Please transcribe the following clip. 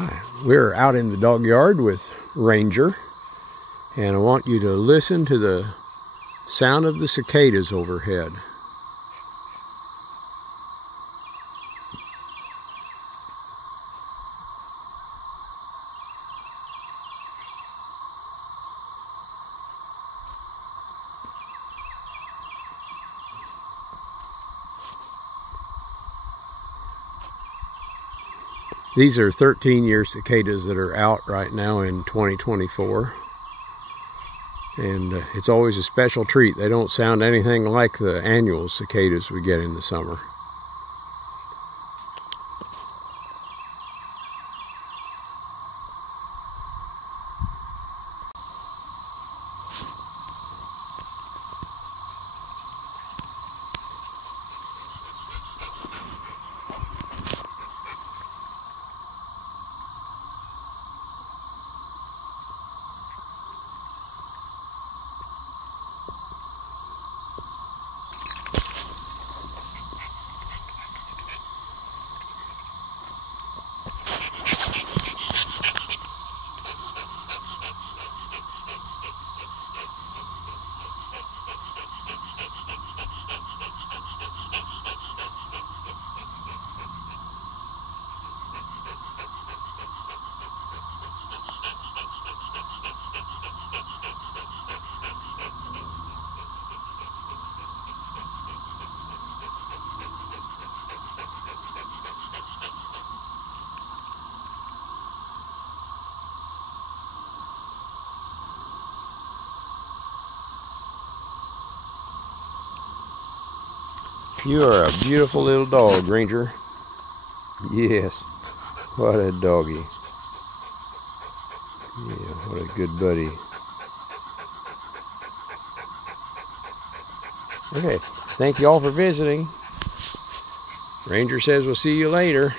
Hi, we're out in the dog yard with Ranger, and I want you to listen to the sound of the cicadas overhead. These are 13-year cicadas that are out right now in 2024. And it's always a special treat. They don't sound anything like the annual cicadas we get in the summer. You are a beautiful little dog, Ranger. Yes, what a doggy. Yeah, what a good buddy. Okay, thank you all for visiting. Ranger says we'll see you later.